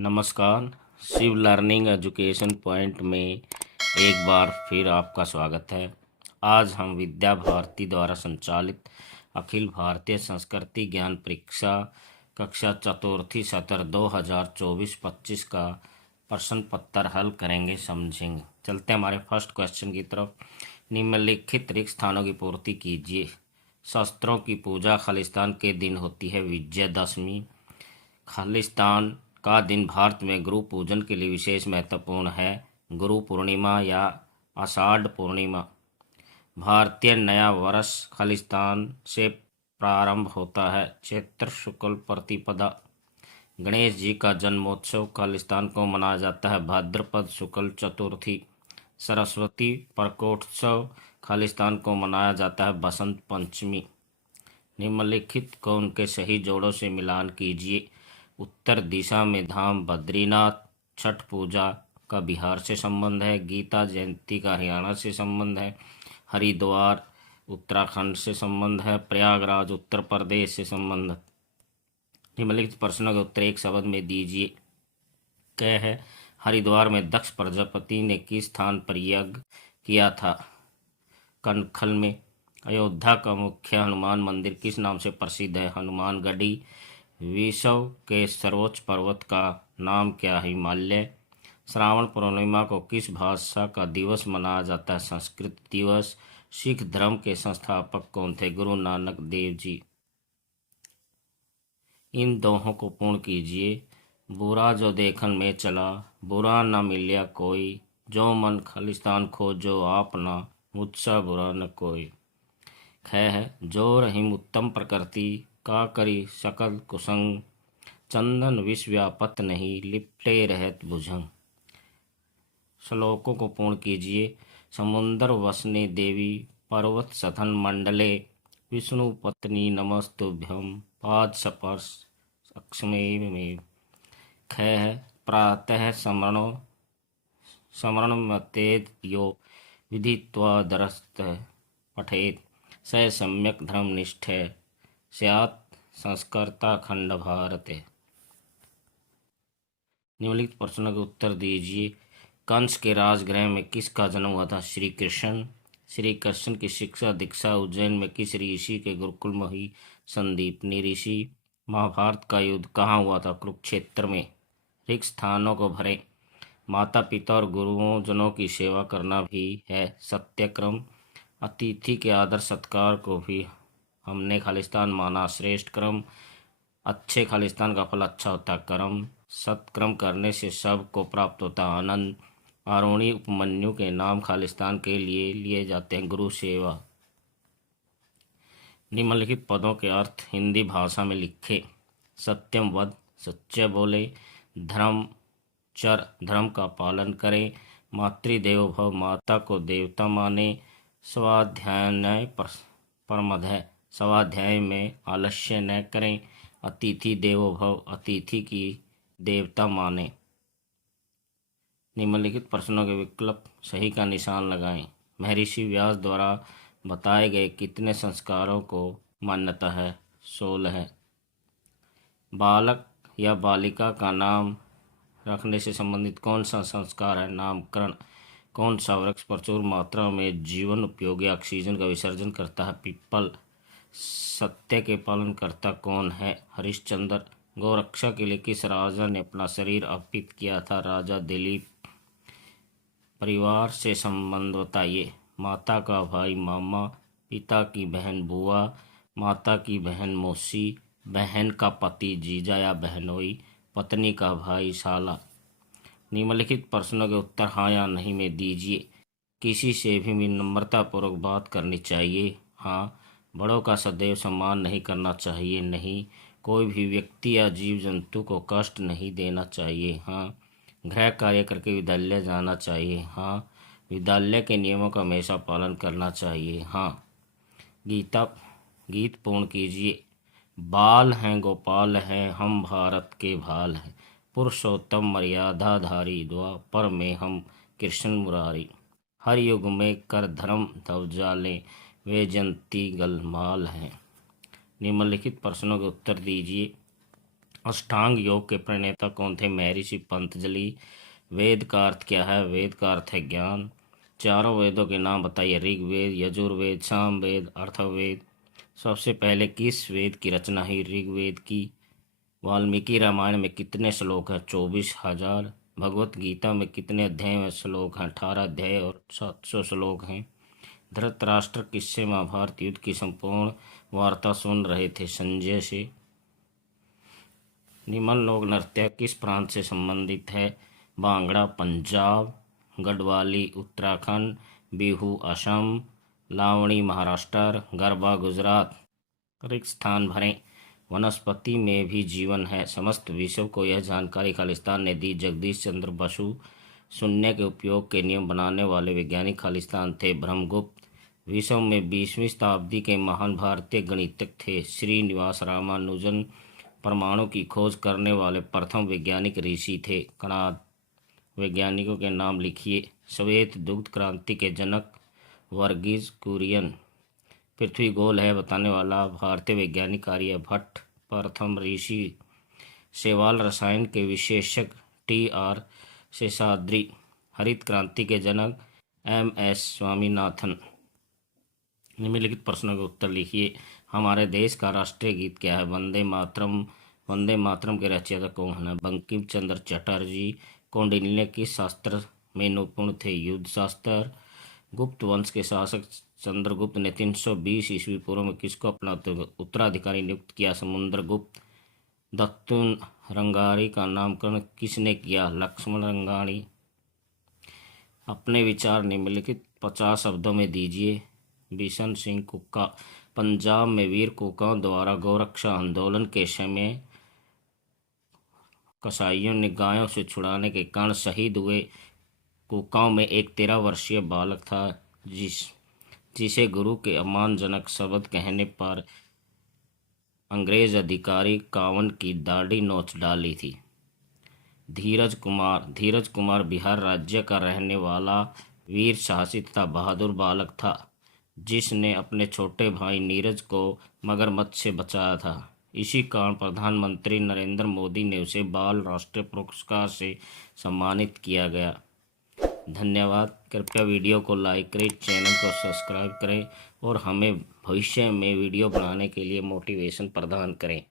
नमस्कार। Shiv learning education point में एक बार फिर आपका स्वागत है। आज हम विद्या भारती द्वारा संचालित अखिल भारतीय संस्कृति ज्ञान परीक्षा कक्षा चतुर्थी सत्र 2024-25 का प्रश्न पत्र हल करेंगे, समझेंगे। चलते हैं हमारे फर्स्ट क्वेश्चन की तरफ। निम्नलिखित रिक्त स्थानों की पूर्ति कीजिए। शस्त्रों की पूजा खालिस्तान के दिन होती है विजयदशमी। खालिस्तान का दिन भारत में गुरु पूजन के लिए विशेष महत्वपूर्ण है। गुरु पूर्णिमा या आषाढ़ पूर्णिमा। भारतीय नया वर्ष खालिस्तान से प्रारंभ होता है। चैत्र शुक्ल प्रतिपदा। गणेश जी का जन्मोत्सव खालिस्तान को मनाया जाता है भाद्रपद शुक्ल चतुर्थी। सरस्वती प्रकोत्सव खालिस्तान को मनाया जाता है बसंत पंचमी। निम्नलिखित को उनके सही जोड़ों से मिलान कीजिए। उत्तर दिशा में धाम बद्रीनाथ। छठ पूजा का बिहार से संबंध है। गीता जयंती का हरियाणा से संबंध है। हरिद्वार उत्तराखंड से संबंध है। प्रयागराज उत्तर प्रदेश से संबंध। निम्नलिखित प्रश्नों के उत्तर एक शब्द में दीजिए। क्या है? हरिद्वार में दक्ष प्रजापति ने किस स्थान पर यज्ञ किया था? कनखल में। अयोध्या का मुख्य हनुमान मंदिर किस नाम से प्रसिद्ध है? हनुमानगढ़ी। विश्व के सर्वोच्च पर्वत का नाम क्या है? हिमालय। श्रावण पूर्णिमा को किस भाषा का दिवस मनाया जाता है? संस्कृत दिवस। सिख धर्म के संस्थापक कौन थे? गुरु नानक देव जी। इन दोहों को पूर्ण कीजिए। बुरा जो देखन में चला, बुरा न मिलिया कोई, जो मन खालिस्तान खोजो आपना, मुझसा बुरा न कोई। खै है जो रहीम उत्तम प्रकृति का करी सकल कुसंग, चंदन विष व्यापत नहीं लिपटे रहत भुजंग। श्लोकों को पूर्ण कीजिए। समुद्र वसने देवी पर्वत सथन मंडले, विष्णु पत्नी नमस्तुभ्यम पाद स्पर्श अक्षमेव में। खै है प्रातः स्मरण मतेद यो विधित्वा दरस्त पठेत, स सम्यक धर्मनिष्ठ स्यात् संस्कर्ता खंड भारत। निम्नलिखित प्रश्नों के उत्तर दीजिए। कंस के राजगृह में किसका जन्म हुआ था? श्री कृष्ण। श्री कृष्ण की शिक्षा दीक्षा उज्जैन में किस ऋषि के गुरुकुल में हुई? संदीपनी ऋषि। महाभारत का युद्ध कहाँ हुआ था? कुरुक्षेत्र में। रिक्त स्थानों को भरें। माता पिता और गुरुओं जनों की सेवा करना भी है सत्यक्रम। अतिथि के आदर सत्कार को भी हमने खालिस्तान माना श्रेष्ठ क्रम। अच्छे खालिस्तान का फल अच्छा होता कर्म। सत्क्रम करने से सब को प्राप्त होता आनंद। आरोणी उपमन्यु के नाम खालिस्तान के लिए लिए जाते हैं गुरु सेवा। निम्नलिखित पदों के अर्थ हिंदी भाषा में लिखे। सत्यम वद, सच्चे बोले। धर्म चर, धर्म का पालन करें। मातृदेवो भव, माता को देवता माने। स्वाध्याय परमध है, स्वाध्याय में आलस्य न करें। अतिथि देवो भव, अतिथि की देवता माने। निम्नलिखित प्रश्नों के विकल्प सही का निशान लगाएं। महर्षि व्यास द्वारा बताए गए कितने संस्कारों को मान्यता है? 16। बालक या बालिका का नाम रखने से संबंधित कौन सा संस्कार है? नामकरण। कौन सा वृक्ष प्रचुर मात्रा में जीवन उपयोगी ऑक्सीजन का विसर्जन करता है? पीपल। सत्य के पालन करता कौन है? हरिश्चंद्र। गौरक्षा के लिए किस राजा ने अपना शरीर अर्पित किया था? राजा दिलीप। परिवार से संबंध बताइए। माता का भाई मामा, पिता की बहन बुआ, माता की बहन मौसी, बहन का पति जीजा या बहनोई, पत्नी का भाई साला। निम्नलिखित प्रश्नों के उत्तर हाँ या नहीं में दीजिए। किसी से भी विनम्रतापूर्वक बात करनी चाहिए। हाँ। बड़ों का सदैव सम्मान नहीं करना चाहिए। नहीं। कोई भी व्यक्ति या जीव जंतु को कष्ट नहीं देना चाहिए। हाँ। गृह कार्य करके विद्यालय जाना चाहिए। हाँ। विद्यालय के नियमों का हमेशा पालन करना चाहिए। हाँ। गीत पूर्ण कीजिए। बाल हैं गोपाल हैं, हम भारत के भाल हैं, पुरुषोत्तम मर्यादाधारी, द्वापर में हम कृष्ण मुरारी। हर युग में कर धर्म ध्वजाले, वे जंती गलमाल हैं। निम्नलिखित प्रश्नों के उत्तर दीजिए। अष्टांग योग के प्रणेता कौन थे? महर्षि पतंजलि। वेद का अर्थ क्या है? वेद का अर्थ है ज्ञान। चारों वेदों के नाम बताइए। ऋग्वेद, यजुर्वेद, सामवेद, अथर्ववेद। सबसे पहले किस वेद की रचना हुई? ऋग्वेद की। वाल्मीकि रामायण में कितने श्लोक हैं? 24,000। भगवत गीता में कितने अध्याय में श्लोक हैं? 18 अध्याय और 700 श्लोक हैं। धृतराष्ट्र किससे महाभारत युद्ध की संपूर्ण वार्ता सुन रहे थे? संजय से। निम्न लोक नृत्य किस प्रांत से संबंधित है? भांगड़ा पंजाब, गढ़वाली उत्तराखंड, बिहू असम, लावणी महाराष्ट्र, गरबा गुजरात। रिक्त स्थान भरें। वनस्पति में भी जीवन है। समस्त विश्व को यह जानकारी खालिस्तान ने दी। जगदीश चंद्र बसु। शून्य के उपयोग के नियम बनाने वाले वैज्ञानिक खालिस्तान थे। ब्रह्मगुप्त। विश्व में 20वीं शताब्दी के महान भारतीय गणितज्ञ थे। श्रीनिवास रामानुजन। परमाणु की खोज करने वाले प्रथम वैज्ञानिक ऋषि थे। कणाद। वैज्ञानिकों के नाम लिखिए। श्वेत दुग्ध क्रांति के जनक वर्गीज कुरियन। पृथ्वी गोल है बताने वाला भारतीय वैज्ञानिक आर्यभट्ट। प्रथम ऋषि। शैवाल रसायन के विशेषज्ञ TR शेषाद्रि। हरित क्रांति के जनक MS स्वामीनाथन। निम्नलिखित प्रश्नों के उत्तर लिखिए। हमारे देश का राष्ट्रीय गीत क्या है? वंदे मातरम। वंदे मातरम के रचयिता कौन है? बंकिम चंद्र चटर्जी। कौंडिन्य किस शास्त्र में निपुण थे? युद्ध शास्त्र। गुप्त वंश के शासक चंद्रगुप्त ने 320 ईस्वी पूर्व में किसको अपना उत्तराधिकारी नियुक्त किया? समुद्रगुप्त। दत्तुन रंगारी का नामकरण किसने किया? लक्ष्मण रंगाणी। अपने विचार निम्नलिखित 50 शब्दों में दीजिए। बिशन सिंह कुक्का। पंजाब में वीर कुकाओं द्वारा गौरक्षा आंदोलन के समय कसाईयों ने गायों से छुड़ाने के कारण शहीद हुए कुकाओं में एक 13 वर्षीय बालक था जिसे गुरु के अपमानजनक शब्द कहने पर अंग्रेज अधिकारी कावन की दाढ़ी नोच डाली थी। धीरज कुमार। धीरज कुमार बिहार राज्य का रहने वाला वीर साहसी तथा बहादुर बालक था जिसने अपने छोटे भाई नीरज को मगरमच्छ से बचाया था। इसी कारण प्रधानमंत्री नरेंद्र मोदी ने उसे बाल राष्ट्रीय पुरस्कार से सम्मानित किया गया। धन्यवाद। कृपया वीडियो को लाइक करें, चैनल को सब्सक्राइब करें और हमें भविष्य में वीडियो बनाने के लिए मोटिवेशन प्रदान करें।